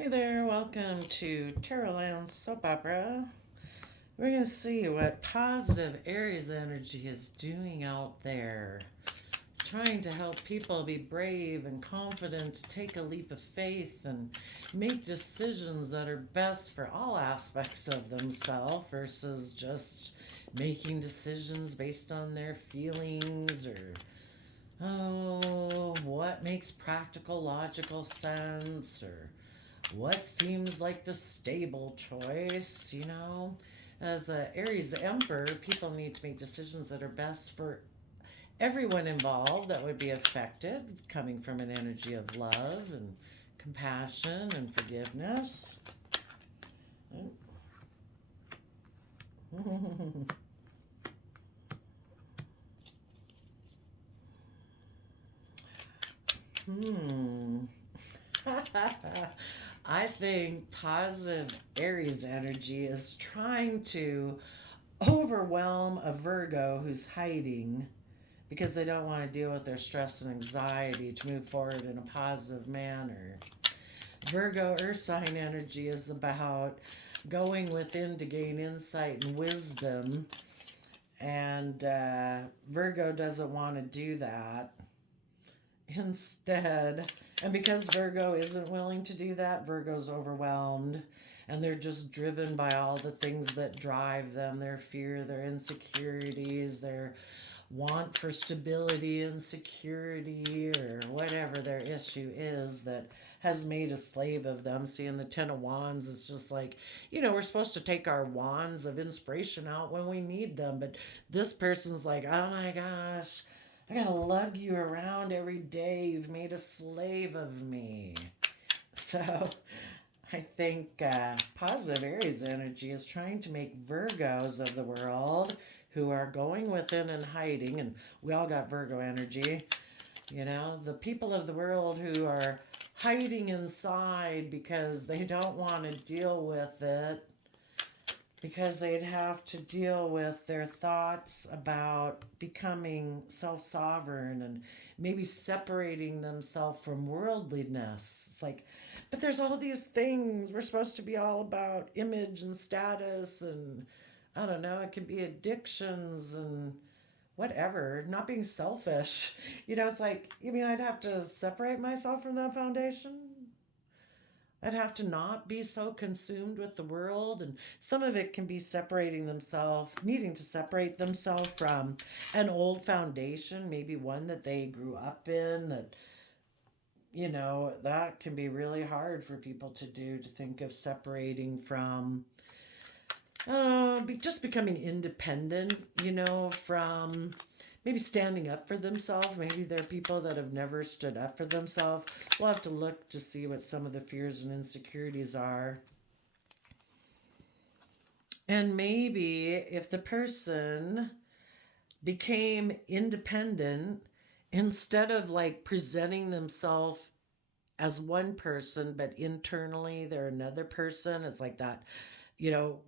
Hey there, welcome to Tarotland Soap Opera. We're going to see what positive Aries energy is doing out there. Trying to help people be brave and confident to take a leap of faith and make decisions that are best for all aspects of themselves versus just making decisions based on their feelings or what makes practical, logical sense, or what seems like the stable choice. As the Aries Emperor, people need to make decisions that are best for everyone involved that would be affected, coming from an energy of love and compassion and forgiveness. Hmm. I think positive Aries energy is trying to overwhelm a Virgo who's hiding because they don't want to deal with their stress and anxiety to move forward in a positive manner. Virgo earth sign energy is about going within to gain insight and wisdom, and Virgo doesn't want to do that. Instead, and because Virgo isn't willing to do that, Virgo's overwhelmed and they're just driven by all the things that drive them, their fear, their insecurities, their want for stability and security, or whatever their issue is that has made a slave of them. Seeing the Ten of Wands is just like, we're supposed to take our wands of inspiration out when we need them, but this person's like, oh my gosh, I gotta lug you around every day. You've made a slave of me. So I think positive Aries energy is trying to make Virgos of the world who are going within and hiding, and we all got Virgo energy, the people of the world who are hiding inside because they don't want to deal with it, because they'd have to deal with their thoughts about becoming self sovereign and maybe separating themselves from worldliness. It's like, but there's all these things. We're supposed to be all about image and status, and I don't know, it can be addictions and whatever, not being selfish. It's like, you mean I'd have to separate myself from that foundation? I'd have to not be so consumed with the world. And some of it can be separating themselves, needing to separate themselves from an old foundation, maybe one that they grew up in, that can be really hard for people to do, to think of separating from just becoming independent, from maybe standing up for themselves. Maybe there are people that have never stood up for themselves. We'll have to look to see what some of the fears and insecurities are. And maybe if the person became independent, instead of like presenting themselves as one person, but internally they're another person, it's like that.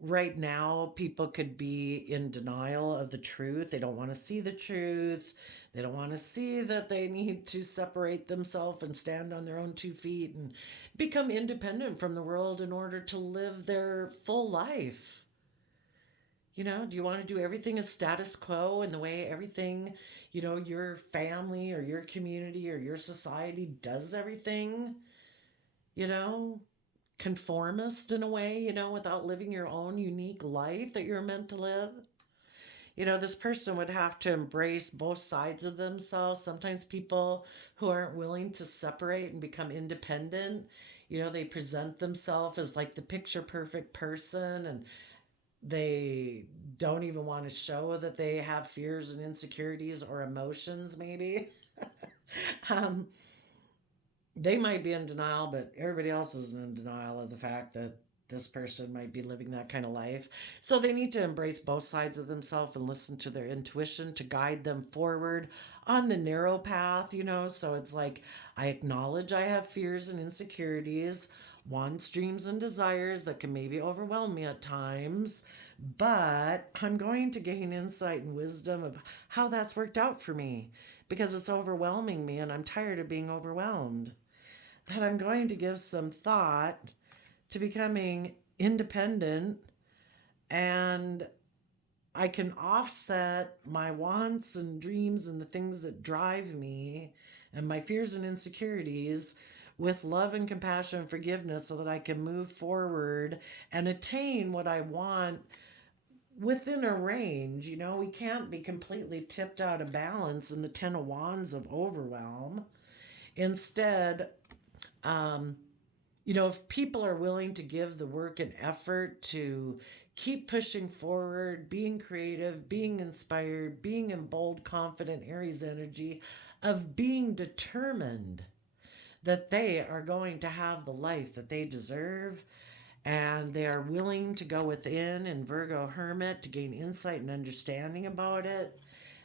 Right now, people could be in denial of the truth. They don't want to see the truth. They don't want to see that they need to separate themselves and stand on their own 2 feet and become independent from the world in order to live their full life. Do you want to do everything as status quo in the way everything, your family or your community or your society does everything? You know, Conformist in a way, without living your own unique life that you're meant to live. This person would have to embrace both sides of themselves. Sometimes people who aren't willing to separate and become independent, they present themselves as like the picture perfect person, and they don't even want to show that they have fears and insecurities or emotions, maybe. um, they might be in denial, but everybody else is in denial of the fact that this person might be living that kind of life. So they need to embrace both sides of themselves and listen to their intuition to guide them forward on the narrow path. So it's like, I acknowledge I have fears and insecurities, wants, dreams, and desires that can maybe overwhelm me at times, but I'm going to gain insight and wisdom of how that's worked out for me because it's overwhelming me and I'm tired of being overwhelmed. That I'm going to give some thought to becoming independent, and I can offset my wants and dreams and the things that drive me and my fears and insecurities with love and compassion and forgiveness so that I can move forward and attain what I want within a range. You know, we can't be completely tipped out of balance in the 10 of wands of overwhelm. Instead, um, you know, if people are willing to give the work and effort to keep pushing forward, being creative, being inspired, being in bold, confident Aries energy, of being determined that they are going to have the life that they deserve, and they are willing to go within in Virgo Hermit to gain insight and understanding about it,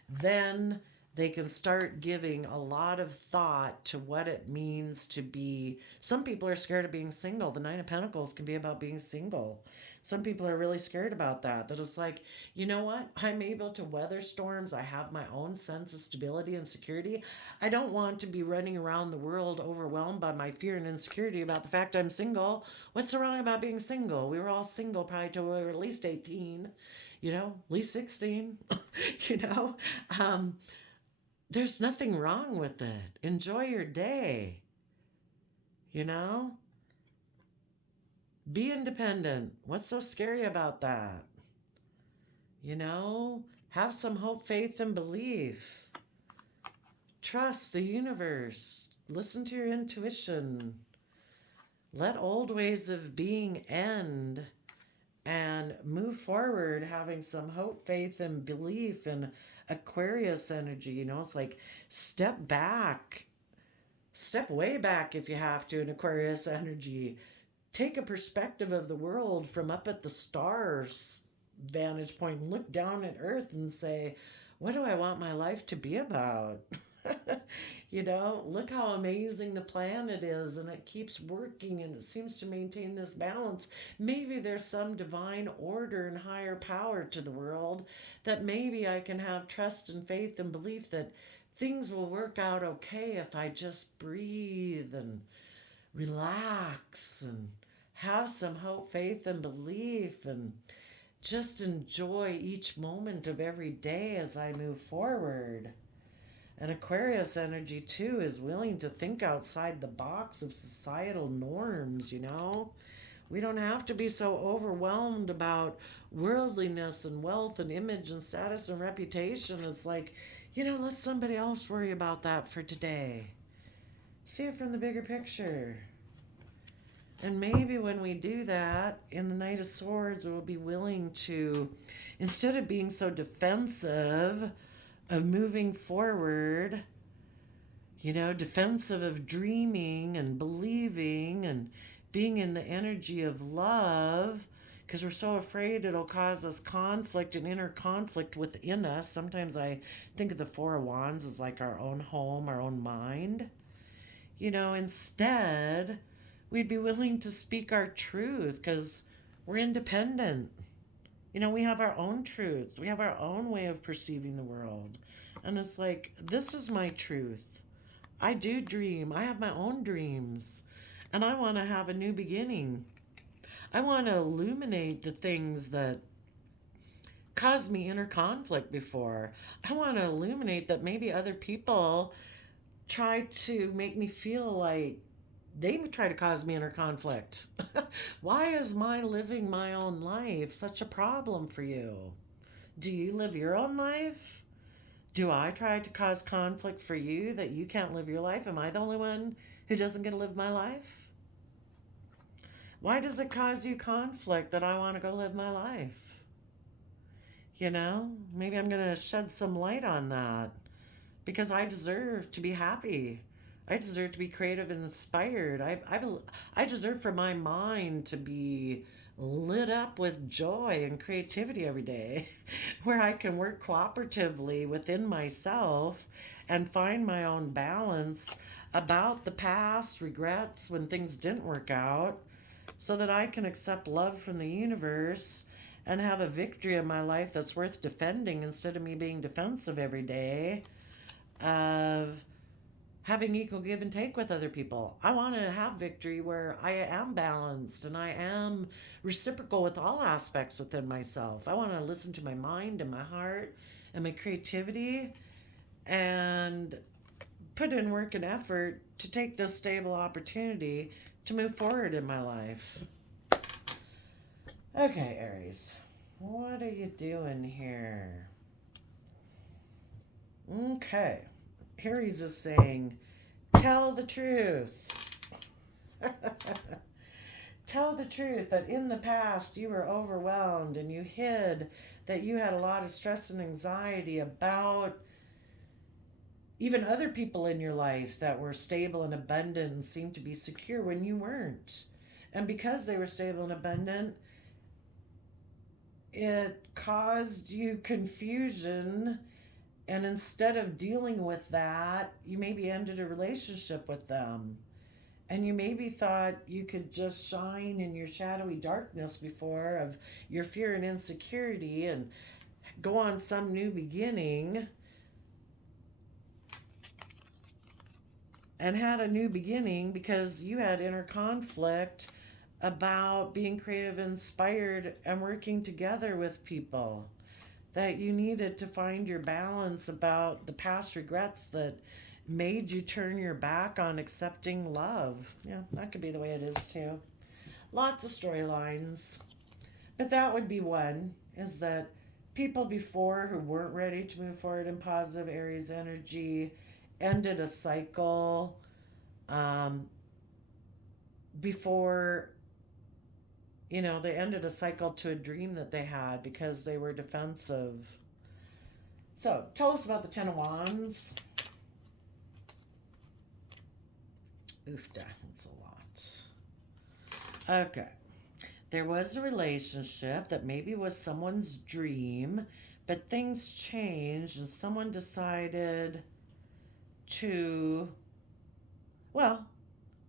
then they can start giving a lot of thought to what it means to be. Some people are scared of being single. The Nine of Pentacles can be about being single. Some people are really scared about that. That it's like, you know what? I'm able to weather storms. I have my own sense of stability and security. I don't want to be running around the world overwhelmed by my fear and insecurity about the fact I'm single. What's so wrong about being single? We were all single probably till we were at least 18, you know, at least 16, you know? There's nothing wrong with it. Enjoy your day. You know? Be independent. What's so scary about that? You know? Have some hope, faith, and belief. Trust the universe. Listen to your intuition. Let old ways of being end and move forward having some hope, faith, and belief and Aquarius energy. You know, it's like step back, step way back if you have to in Aquarius energy. Take a perspective of the world from up at the stars vantage point and look down at Earth and say, what do I want my life to be about? You know, look how amazing the planet is, and it keeps working and it seems to maintain this balance. Maybe there's some divine order and higher power to the world that maybe I can have trust and faith and belief that things will work out okay if I just breathe and relax and have some hope, faith, and belief, and just enjoy each moment of every day as I move forward. And Aquarius energy, too, is willing to think outside the box of societal norms, you know? We don't have to be so overwhelmed about worldliness and wealth and image and status and reputation. It's like, you know, let somebody else worry about that for today. See it from the bigger picture. And maybe when we do that, in the Knight of Swords, we'll be willing to, instead of being so defensive of moving forward, you know, defensive of dreaming and believing and being in the energy of love, because we're so afraid it'll cause us conflict and inner conflict within us. Sometimes I think of the Four of Wands as like our own home, our own mind. You know, instead, we'd be willing to speak our truth because we're independent. You know, we have our own truth. We have our own way of perceiving the world. And it's like, this is my truth. I do dream. I have my own dreams. And I want to have a new beginning. I want to illuminate the things that caused me inner conflict before. I want to illuminate that maybe other people try to make me feel like they try to cause me inner conflict. Why is my living my own life such a problem for you? Do you live your own life? Do I try to cause conflict for you that you can't live your life? Am I the only one who doesn't get to live my life? Why does it cause you conflict that I want to go live my life? You know, maybe I'm going to shed some light on that because I deserve to be happy. I deserve to be creative and inspired. I deserve for my mind to be lit up with joy and creativity every day, where I can work cooperatively within myself and find my own balance about the past, regrets when things didn't work out, so that I can accept love from the universe and have a victory in my life that's worth defending instead of me being defensive every day of having equal give and take with other people. I want to have victory where I am balanced and I am reciprocal with all aspects within myself. I want to listen to my mind and my heart and my creativity and put in work and effort to take this stable opportunity to move forward in my life. Okay, Aries, what are you doing here? Okay, Aries is saying, tell the truth. Tell the truth that in the past you were overwhelmed and you hid that you had a lot of stress and anxiety about even other people in your life that were stable and abundant and seemed to be secure when you weren't. And because they were stable and abundant, it caused you confusion. And instead of dealing with that, you maybe ended a relationship with them. And you maybe thought you could just shine in your shadowy darkness before of your fear and insecurity and go on some new beginning and had a new beginning because you had inner conflict about being creative, inspired, and working together with people. That you needed to find your balance about the past regrets that made you turn your back on accepting love. Yeah, that could be the way it is too. Lots of storylines. But that would be one, is that people before who weren't ready to move forward in positive Aries energy ended a cycle um, before, they ended a cycle to a dream that they had because they were defensive. So tell us about the Ten of Wands. Oofda, that's a lot. Okay. There was a relationship that maybe was someone's dream, but things changed and someone decided to, well,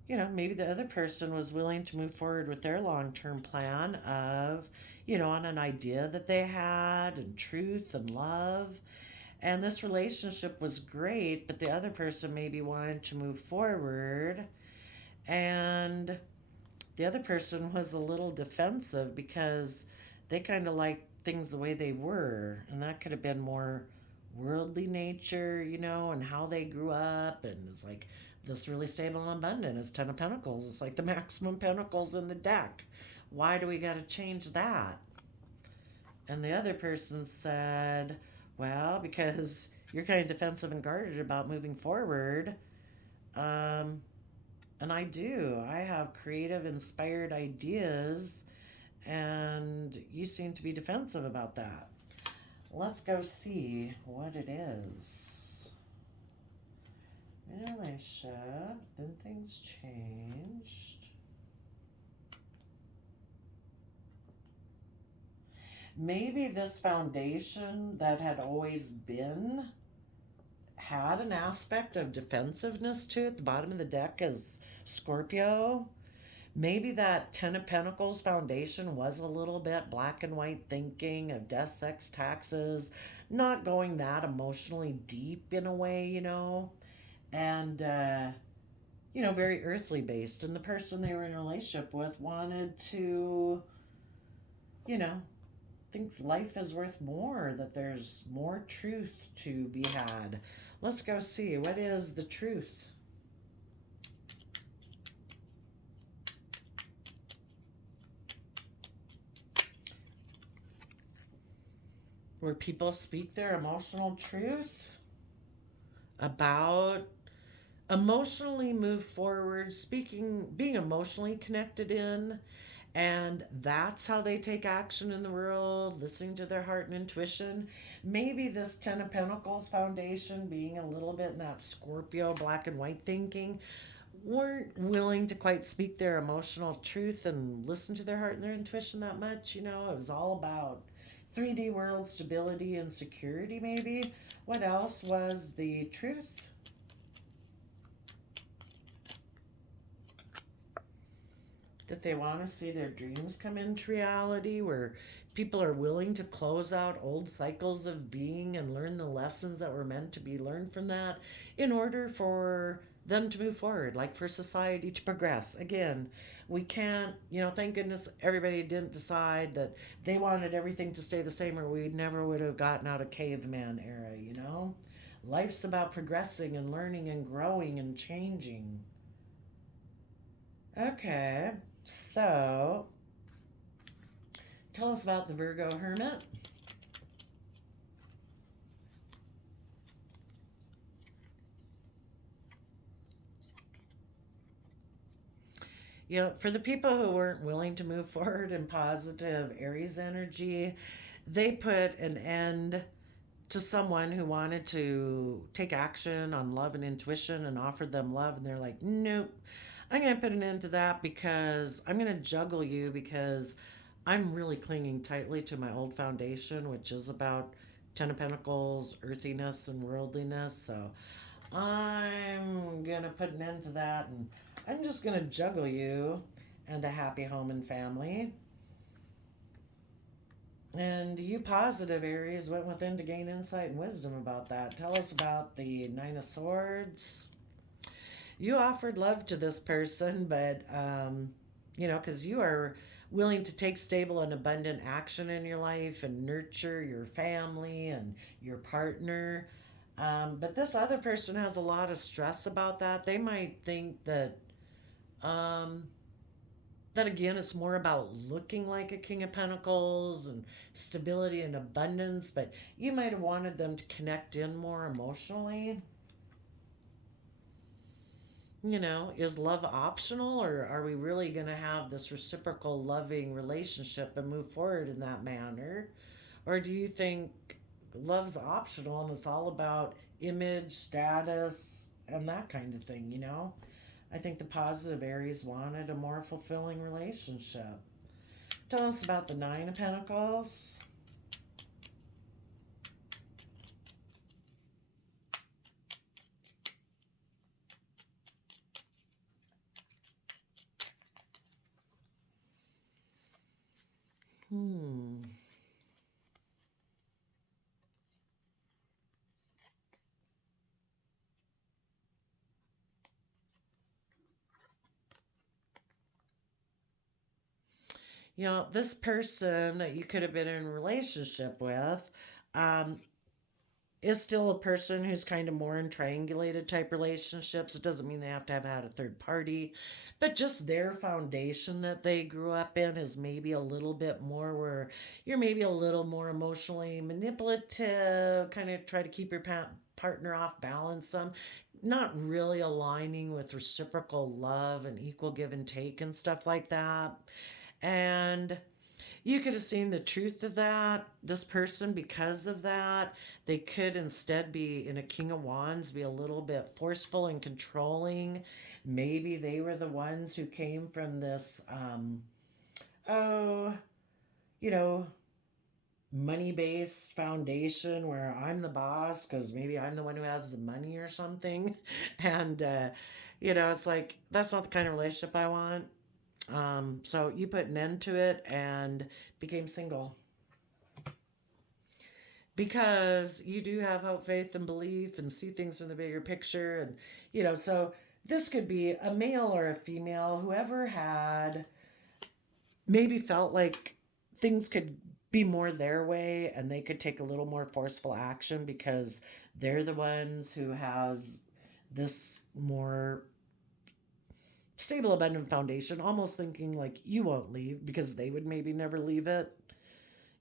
maybe the other person was willing to move forward with their long term plan of, on an idea that they had and truth and love. And this relationship was great, but the other person maybe wanted to move forward. And the other person was a little defensive because they kind of liked things the way they were. And that could have been more worldly nature, and how they grew up. And it's like this really stable and abundant is 10 of Pentacles. It's like the maximum pentacles in the deck. Why do we got to change that? And the other person said, well, because you're kind of defensive and guarded about moving forward. And I do. I have creative, inspired ideas, and you seem to be defensive about that. Let's go see what it is. In a relationship, then things changed. Maybe this foundation that had always been had an aspect of defensiveness to it. The bottom of the deck is Scorpio. Maybe that Ten of Pentacles foundation was a little bit black and white thinking of death, sex, taxes, not going that emotionally deep in a way, and, very earthly based. And the person they were in a relationship with wanted to, think life is worth more, that there's more truth to be had. Let's go see. What is the truth? Where people speak their emotional truth about emotionally move forward, being emotionally connected in, and that's how they take action in the world, listening to their heart and intuition. Maybe this Ten of Pentacles foundation, being a little bit in that Scorpio black and white thinking, weren't willing to quite speak their emotional truth and listen to their heart and their intuition that much. It was all about 3D world stability and security, maybe. What else was the truth? that they want to see their dreams come into reality, where people are willing to close out old cycles of being and learn the lessons that were meant to be learned from that in order for them to move forward, like for society to progress. Again, we can't, thank goodness everybody didn't decide that they wanted everything to stay the same, or we never would have gotten out of caveman era. Life's about progressing and learning and growing and changing. Okay, so tell us about the Virgo Hermit. For the people who weren't willing to move forward in positive Aries energy, they put an end to someone who wanted to take action on love and intuition and offered them love, and they're like, nope, I'm going to put an end to that because I'm going to juggle you, because I'm really clinging tightly to my old foundation, which is about Ten of Pentacles, earthiness, and worldliness. So I'm going to put an end to that, and I'm just going to juggle you and a happy home and family. And you positive Aries went within to gain insight and wisdom about that. Tell us about the Nine of Swords. You offered love to this person, but, because you are willing to take stable and abundant action in your life and nurture your family and your partner. But this other person has a lot of stress about that. They might think um, that again, it's more about looking like a King of Pentacles and stability and abundance, but you might have wanted them to connect in more emotionally. Is love optional, or are we really going to have this reciprocal loving relationship and move forward in that manner? Or do you think love's optional and it's all about image, status, and that kind of thing? I think the positive Aries wanted a more fulfilling relationship. Tell us about the Nine of Pentacles. Hmm. This person that you could have been in a relationship with um, is still a person who's kind of more in triangulated type relationships. It doesn't mean they have to have had a third party, but just their foundation that they grew up in is maybe a little bit more where you're maybe a little more emotionally manipulative, kind of try to keep your partner off balance some, not really aligning with reciprocal love and equal give and take and stuff like that. And you could have seen the truth of that. This person, because of that, they could instead be in a King of Wands, be a little bit forceful and controlling. Maybe they were the ones who came from this, oh, you know, money based foundation where I'm the boss because maybe I'm the one who has the money or something. And, it's like, that's not the kind of relationship I want. So you put an end to it and became single because you do have hope, faith, and belief and see things from the bigger picture. And, so this could be a male or a female, whoever had maybe felt like things could be more their way and they could take a little more forceful action because they're the ones who has this more stable abundant foundation, almost thinking like you won't leave because they would maybe never leave it,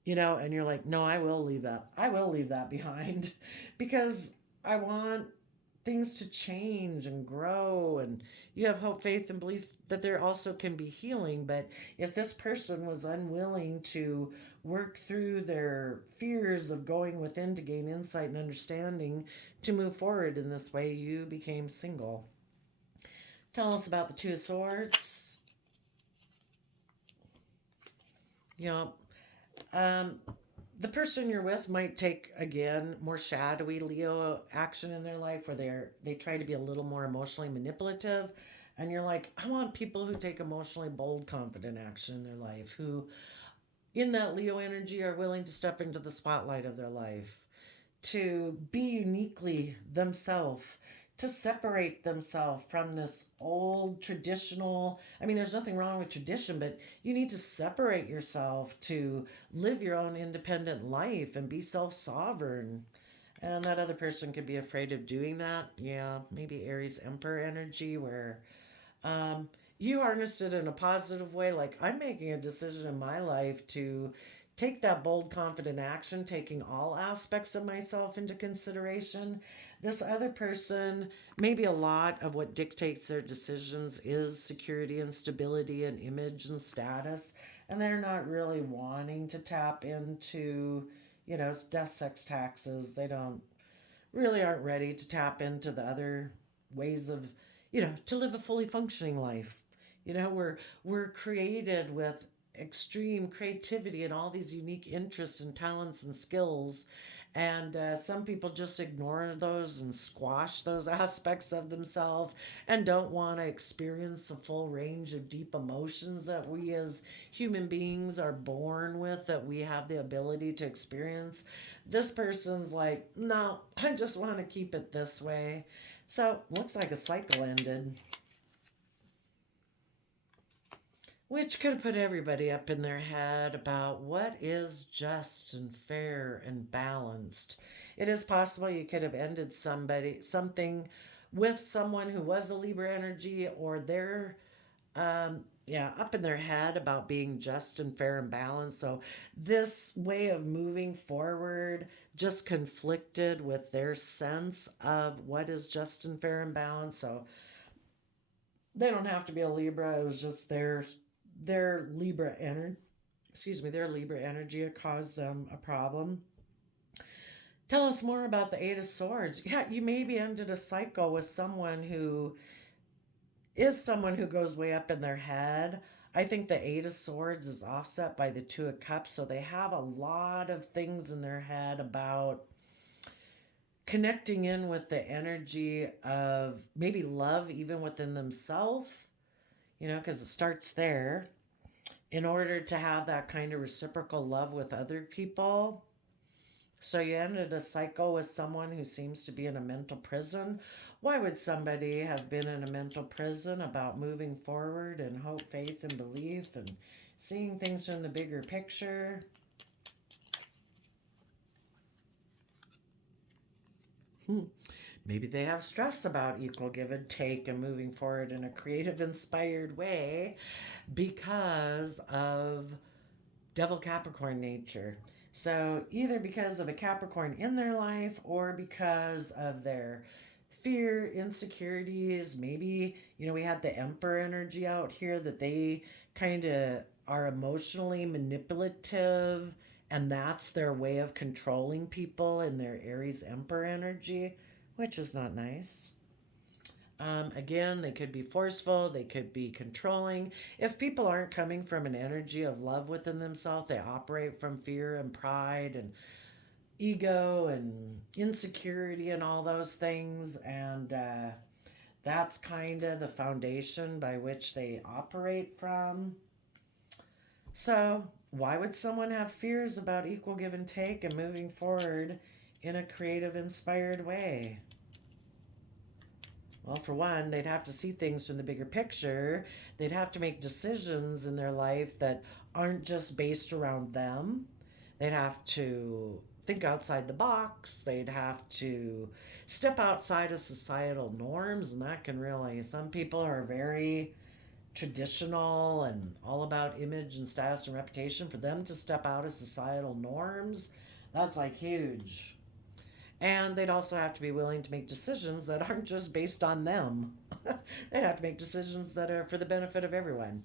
and you're like, no, I will leave that. I will leave that behind because I want things to change and grow, and you have hope, faith, and belief that there also can be healing. But if this person was unwilling to work through their fears of going within to gain insight and understanding to move forward in this way, you became single. Tell us about the Two of Swords. You know, um, the person you're with might take again more shadowy Leo action in their life, where they try to be a little more emotionally manipulative, And you're like, I want people who take emotionally bold, confident action in their life, who in that Leo energy are willing to step into the spotlight of their life, to be uniquely themselves, to separate themselves from this old traditional. I mean, there's nothing wrong with tradition, but you need to separate yourself to live your own independent life and be self sovereign. And that other person could be afraid of doing that. Yeah, maybe Aries Emperor energy, where um, you harnessed it in a positive way. Like, I'm making a decision in my life to take that bold, confident action, taking all aspects of myself into consideration. This other person, maybe a lot of what dictates their decisions is security and stability and image and status. And they're not really wanting to tap into, death, sex, taxes. They don't really aren't ready to tap into the other ways of, to live a fully functioning life. We're created with extreme creativity and all these unique interests and talents and skills. And some people just ignore those and squash those aspects of themselves and don't want to experience the full range of deep emotions that we as human beings are born with, that we have the ability to experience. This person's like, no, I just want to keep it this way. So, looks like a cycle ended, which could have put everybody up in their head about what is just and fair and balanced. It is possible you could have ended something with someone who was a Libra energy, or they're up in their head about being just and fair and balanced. So this way of moving forward just conflicted with their sense of what is just and fair and balanced. So they don't have to be a Libra. It was just their Libra energy. Excuse me, their Libra energy caused them a problem. Tell us more about the Eight of Swords. Yeah, you maybe ended a cycle with someone who goes way up in their head. I think the Eight of Swords is offset by the Two of Cups, so they have a lot of things in their head about connecting in with the energy of maybe love even within themselves, because it starts there. In order to have that kind of reciprocal love with other people. So you ended a cycle with someone who seems to be in a mental prison. Why would somebody have been in a mental prison about moving forward and hope, faith, and belief and seeing things in the bigger picture? Maybe they have stress about equal give and take and moving forward in a creative, inspired way because of Devil Capricorn nature. So, either because of a Capricorn in their life or because of their fear, insecurities, maybe, we had the Emperor energy out here, that they kind of are emotionally manipulative, and that's their way of controlling people in their Aries Emperor energy, which is not nice. Again, they could be forceful, they could be controlling. If people aren't coming from an energy of love within themselves, they operate from fear and pride and ego and insecurity and all those things. And that's kind of the foundation by which they operate from. So, why would someone have fears about equal give and take and moving forward in a creative, inspired way? Well, for one, they'd have to see things from the bigger picture. They'd have to make decisions in their life that aren't just based around them. They'd have to think outside the box. They'd have to step outside of societal norms, and that can really, some people are very traditional and all about image and status and reputation. For them to step out of societal norms, that's like huge. And they'd also have to be willing to make decisions that aren't just based on them. They'd have to make decisions that are for the benefit of everyone.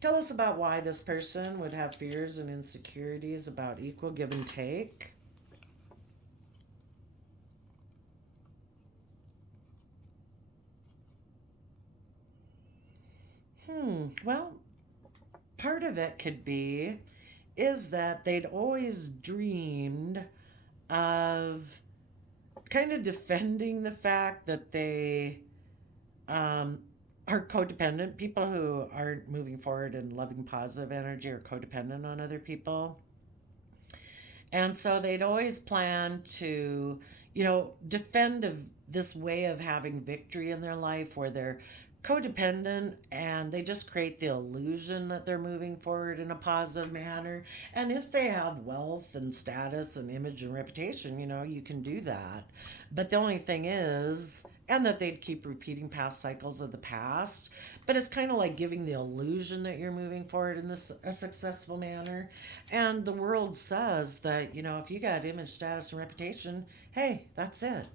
Tell us about why this person would have fears and insecurities about equal give and take. Well, part of it could be is that they'd always dreamed of kind of defending the fact that they um, are codependent. People who aren't moving forward in loving positive energy are codependent on other people. And so they'd always plan to, defend this way of having victory in their life where they're codependent and they just create the illusion that they're moving forward in a positive manner. And if they have wealth and status and image and reputation, you can do that. But the only thing is, and that they'd keep repeating past cycles of the past. But it's kind of like giving the illusion that you're moving forward in this a successful manner. And the world says that, if you got image, status, and reputation, hey, that's it.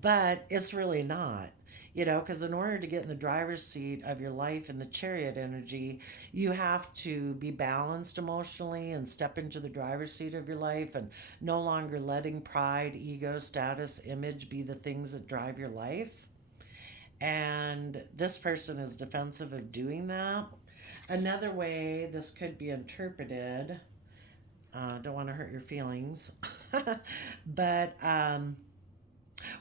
But it's really not, because in order to get in the driver's seat of your life in the chariot energy, you have to be balanced emotionally and step into the driver's seat of your life and no longer letting pride, ego, status, image be the things that drive your life. And this person is defensive of doing that. Another way this could be interpreted, don't want to hurt your feelings, but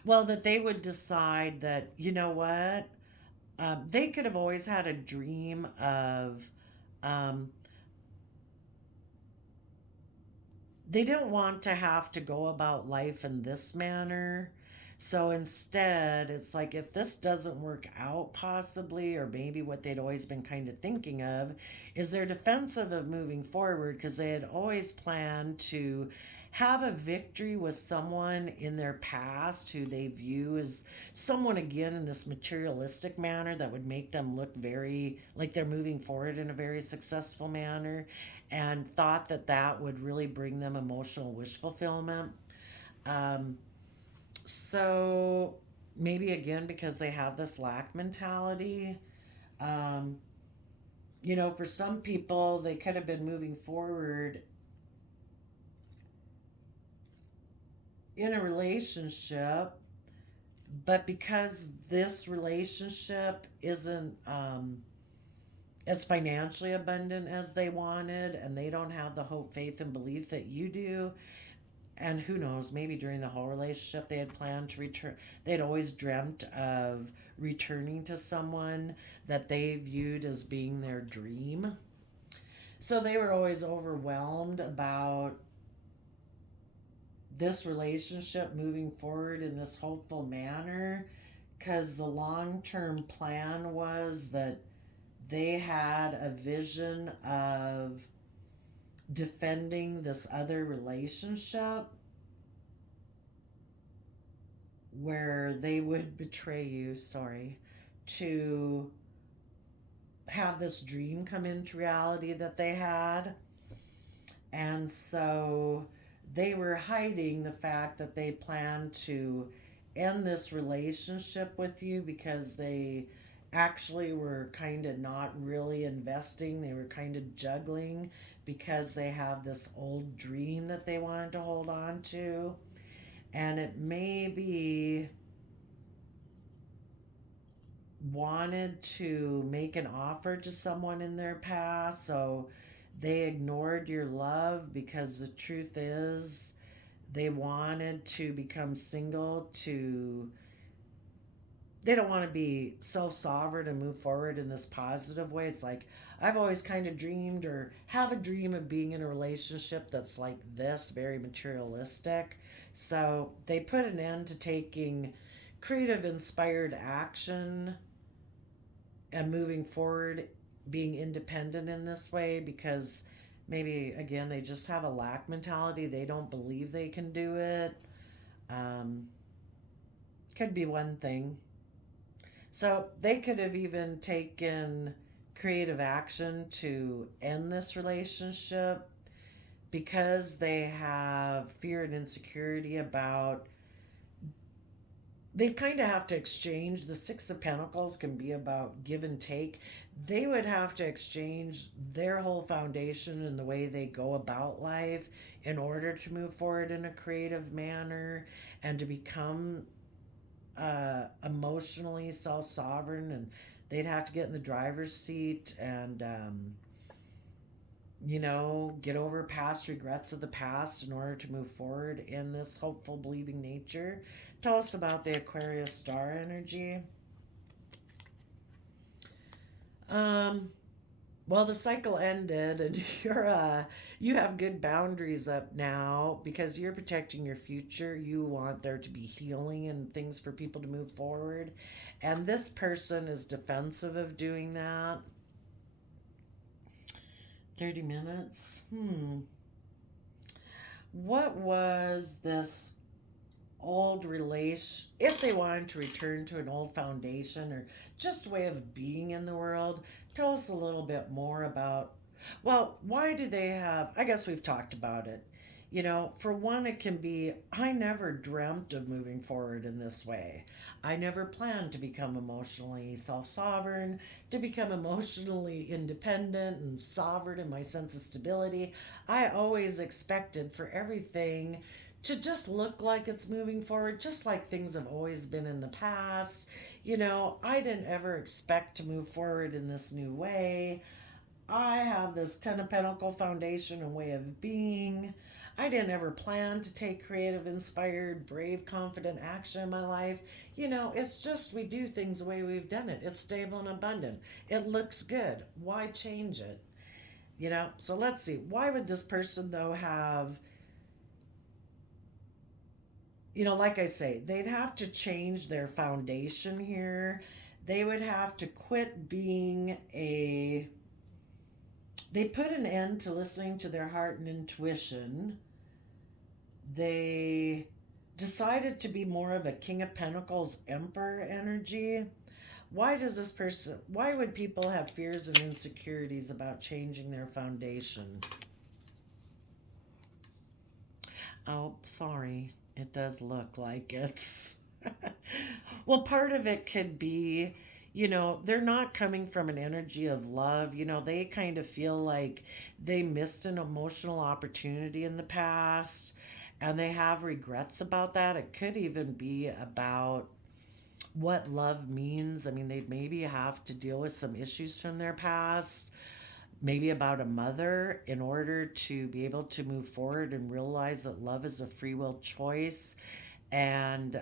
well, that they would decide that, what? They could have always had a dream of, um, they didn't want to have to go about life in this manner. So instead, it's like if this doesn't work out, possibly, or maybe what they'd always been kind of thinking of, is they're defensive of moving forward because they had always planned to have a victory with someone in their past who they view as someone again in this materialistic manner that would make them look very like they're moving forward in a very successful manner, and thought that that would really bring them emotional wish fulfillment. Um, so maybe again because they have this lack mentality. Um, for some people, they could have been moving forward in a relationship, but because this relationship isn't as financially abundant as they wanted, and they don't have the hope, faith, and belief that you do, and who knows, maybe during the whole relationship they had planned to return, they'd always dreamt of returning to someone that they viewed as being their dream. So they were always overwhelmed about this relationship moving forward in this hopeful manner because the long term plan was that they had a vision of defending this other relationship where they would betray you, sorry, to have this dream come into reality that they had. And so they were hiding the fact that they planned to end this relationship with you because they actually were kind of not really investing. They were kind of juggling because they have this old dream that they wanted to hold on to. And it may be wanted to make an offer to someone in their past, so they ignored your love because the truth is they wanted to become single to they don't want to be self-sovereign and move forward in this positive way. It's like I've always kind of dreamed or have a dream of being in a relationship that's like this, very materialistic. So they put an end to taking creative inspired action and moving forward, being independent in this way because maybe again they just have a lack mentality. They don't believe they can do it. um, could be one thing. So they could have even taken creative action to end this relationship because they have fear and insecurity about they kind of have to exchange. The Six of Pentacles can be about give and take. They would have to exchange their whole foundation and the way they go about life in order to move forward in a creative manner and to become emotionally self sovereign. And they'd have to get in the driver's seat and get over past regrets of the past in order to move forward in this hopeful, believing nature. Tell us about the Aquarius star energy. Um, well, the cycle ended, and you have good boundaries up now because you're protecting your future. You want there to be healing and things for people to move forward, and this person is defensive of doing that. 30 minutes. What was this old relation, if they wanted to return to an old foundation or just way of being in the world? Tell us a little bit more about, well, why do they have, I guess we've talked about it. For one, it can be, I never dreamt of moving forward in this way. I never planned to become emotionally self sovereign, to become emotionally independent and sovereign in my sense of stability. I always expected for everything to just look like it's moving forward, just like things have always been in the past. I didn't ever expect to move forward in this new way. I have this Ten of Pentacle foundation and way of being. I didn't ever plan to take creative, inspired, brave, confident action in my life. It's just we do things the way we've done it. It's stable and abundant. It looks good. Why change it? So let's see. Why would this person, though, have, like I say, they'd have to change their foundation here. They would have to quit being a. They put an end to listening to their heart and intuition. They decided to be more of a King of Pentacles Emperor energy. Why would people have fears and insecurities about changing their foundation? Oh, sorry. It does look like it's. Well, part of it could be, they're not coming from an energy of love. They kind of feel like they missed an emotional opportunity in the past and they have regrets about that. It could even be about what love means. I mean, they'd maybe have to deal with some issues from their past, maybe about a mother, in order to be able to move forward and realize that love is a free will choice and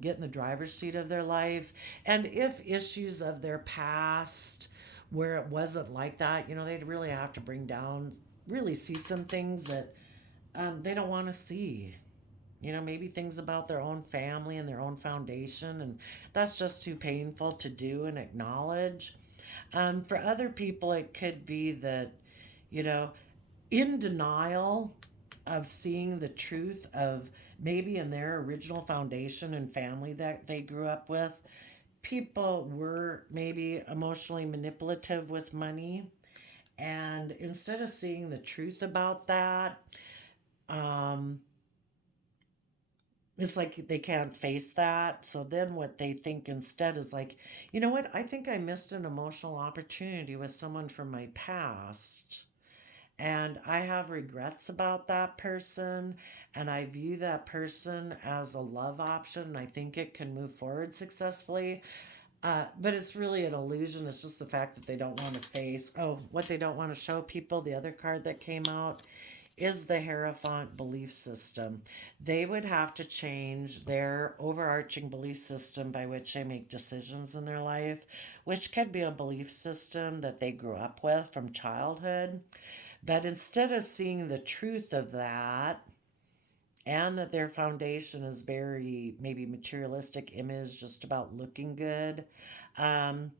get in the driver's seat of their life. And if issues of their past where it wasn't like that, they'd really have to bring down, really see some things that they don't want to see. Maybe things about their own family and their own foundation, and that's just too painful to do and acknowledge. For other people, it could be that, you know, in denial of seeing the truth of maybe in their original foundation and family that they grew up with, people were maybe emotionally manipulative with money. And instead of seeing the truth about that, um, it's like they can't face that. So then what they think instead is like, you know what? I think I missed an emotional opportunity with someone from my past. And I have regrets about that person. And I view that person as a love option. And I think it can move forward successfully. But it's really an illusion. It's just the fact that they don't want to face, oh, what they don't want to show people. The other card that came out is the Hierophant belief system. They would have to change their overarching belief system by which they make decisions in their life, which could be a belief system that they grew up with from childhood. But instead of seeing the truth of that, and that their foundation is very maybe materialistic image, just about looking good, um,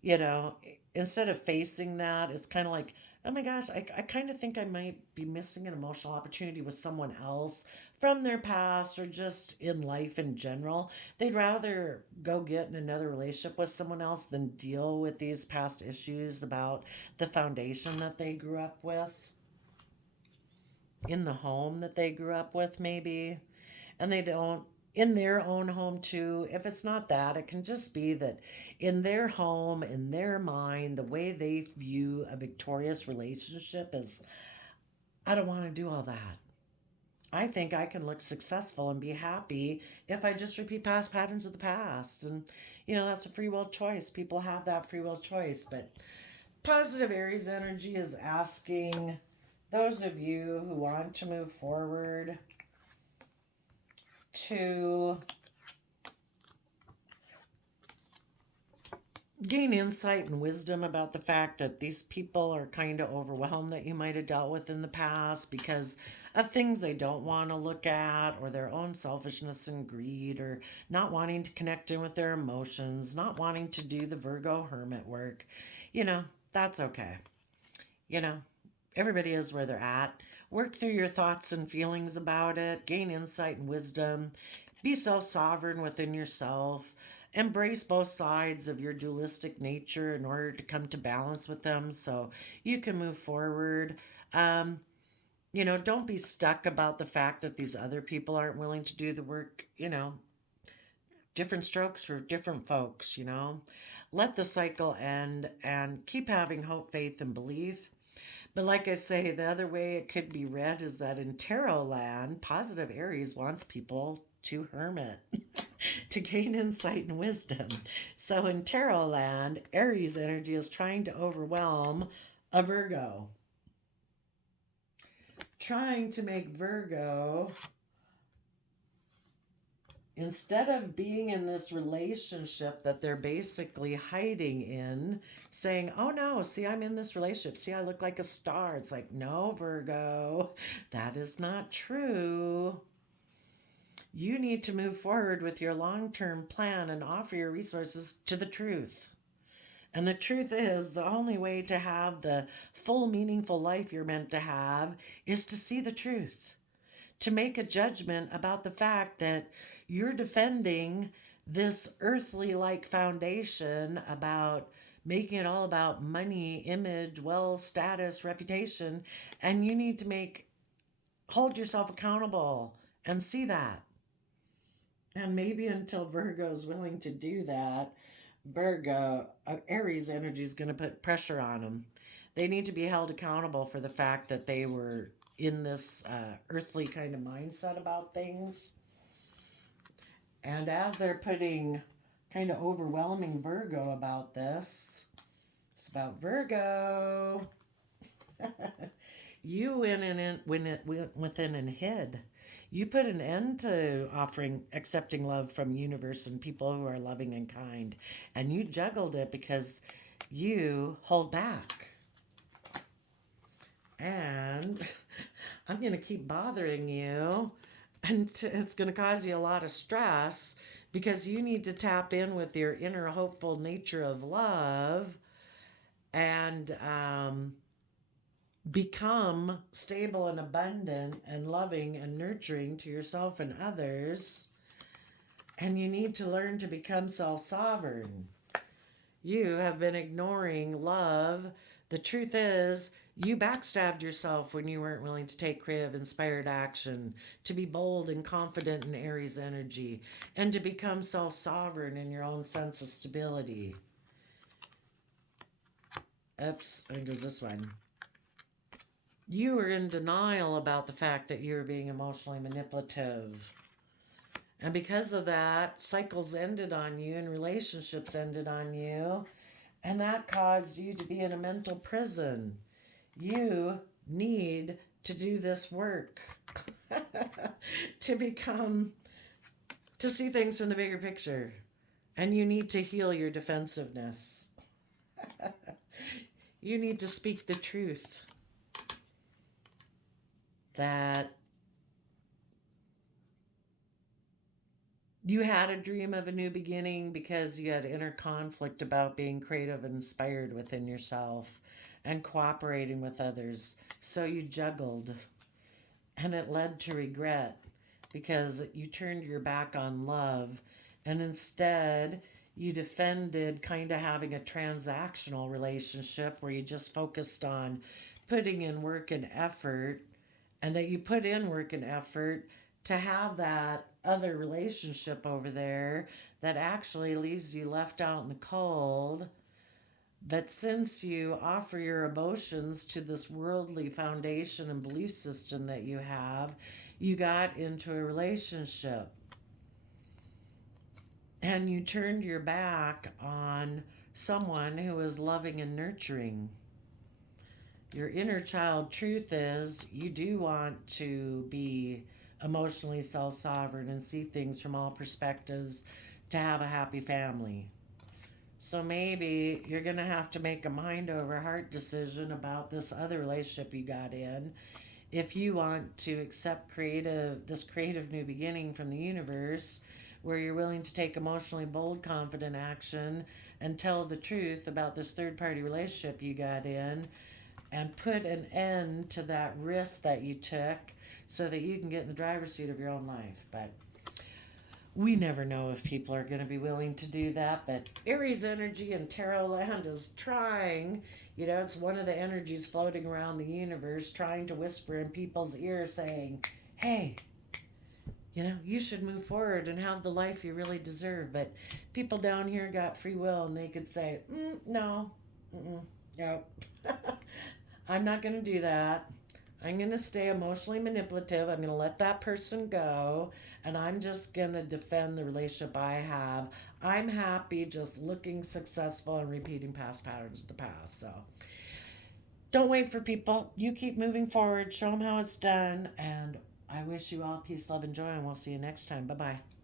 you know, instead of facing that, it's kind of like, oh my gosh, I kind of think I might be missing an emotional opportunity with someone else from their past or just in life in general. They'd rather go get in another relationship with someone else than deal with these past issues about the foundation that they grew up with, in the home that they grew up with, maybe. And they don't, in their own home too. If it's not that, it can just be that in their home, in their mind, the way they view a victorious relationship is, I don't want to do all that. I think I can look successful and be happy if I just repeat past patterns of the past. And, that's a free will choice. People have that free will choice. But positive Aries energy is asking those of you who want to move forward to gain insight and wisdom about the fact that these people are kind of overwhelmed that you might have dealt with in the past because of things they don't want to look at, or their own selfishness and greed, or not wanting to connect in with their emotions, not wanting to do the Virgo hermit work. You know, that's okay. You know, everybody is where they're at. Work through your thoughts and feelings about it, gain insight and wisdom, be self sovereign within yourself, embrace both sides of your dualistic nature in order to come to balance with them so you can move forward. Um, don't be stuck about the fact that these other people aren't willing to do the work. Different strokes for different folks. Let the cycle end and keep having hope, faith, and belief. But like I say, the other way it could be read is that in tarot land, positive Aries wants people to hermit to gain insight and wisdom. So in tarot land, Aries energy is trying to overwhelm a Virgo, trying to make Virgo, instead of being in this relationship that they're basically hiding in, saying, oh no, see, I'm in this relationship. See, I look like a star. It's like, no, Virgo, that is not true. You need to move forward with your long term plan and offer your resources to the truth. And the truth is, the only way to have the full, meaningful life you're meant to have is to see the truth, to make a judgment about the fact that you're defending this earthly like foundation about making it all about money, image, wealth, status, reputation, and you need to hold yourself accountable and see that. And maybe until Virgo's willing to do that, Aries energy is going to put pressure on them. They need to be held accountable for the fact that they were in this earthly kind of mindset about things. And as they're putting kind of overwhelming Virgo about this, it's about Virgo. You went within and hid. You put an end to accepting love from universe and people who are loving and kind, and you juggled it because you hold back. And I'm going to keep bothering you, and it's going to cause you a lot of stress because you need to tap in with your inner hopeful nature of love and become stable and abundant and loving and nurturing to yourself and others. And you need to learn to become self sovereign. You have been ignoring love. The truth is, you backstabbed yourself when you weren't willing to take creative, inspired action, to be bold and confident in Aries energy, and to become self sovereign in your own sense of stability. Oops, I think it was this one. You were in denial about the fact that you were being emotionally manipulative. And because of that, cycles ended on you and relationships ended on you. And that caused you to be in a mental prison. You need to do this work to see things from the bigger picture. And you need to heal your defensiveness. You need to speak the truth that you had a dream of a new beginning because you had inner conflict about being creative and inspired within yourself and cooperating with others. So you juggled, and it led to regret because you turned your back on love, and instead you defended kind of having a transactional relationship where you just focused on putting in work and effort, and that you put in work and effort to have that other relationship over there that actually leaves you left out in the cold. That since you offer your emotions to this worldly foundation and belief system that you have, you got into a relationship and you turned your back on someone who is loving and nurturing. Your inner child truth is you do want to be emotionally self-sovereign and see things from all perspectives to have a happy family. So maybe you're going to have to make a mind over heart decision about this other relationship you got in. If you want to accept this creative new beginning from the universe, where you're willing to take emotionally bold, confident action and tell the truth about this third party relationship you got in, and put an end to that risk that you took so that you can get in the driver's seat of your own life. But we never know if people are going to be willing to do that. But Aries energy and tarot land is trying, it's one of the energies floating around the universe trying to whisper in people's ears saying, hey, you should move forward and have the life you really deserve. But people down here got free will and they could say, no, no, I'm not going to do that. I'm going to stay emotionally manipulative. I'm going to let that person go. And I'm just going to defend the relationship I have. I'm happy just looking successful and repeating past patterns of the past. So don't wait for people. You keep moving forward. Show them how it's done. And I wish you all peace, love, and joy. And we'll see you next time. Bye bye.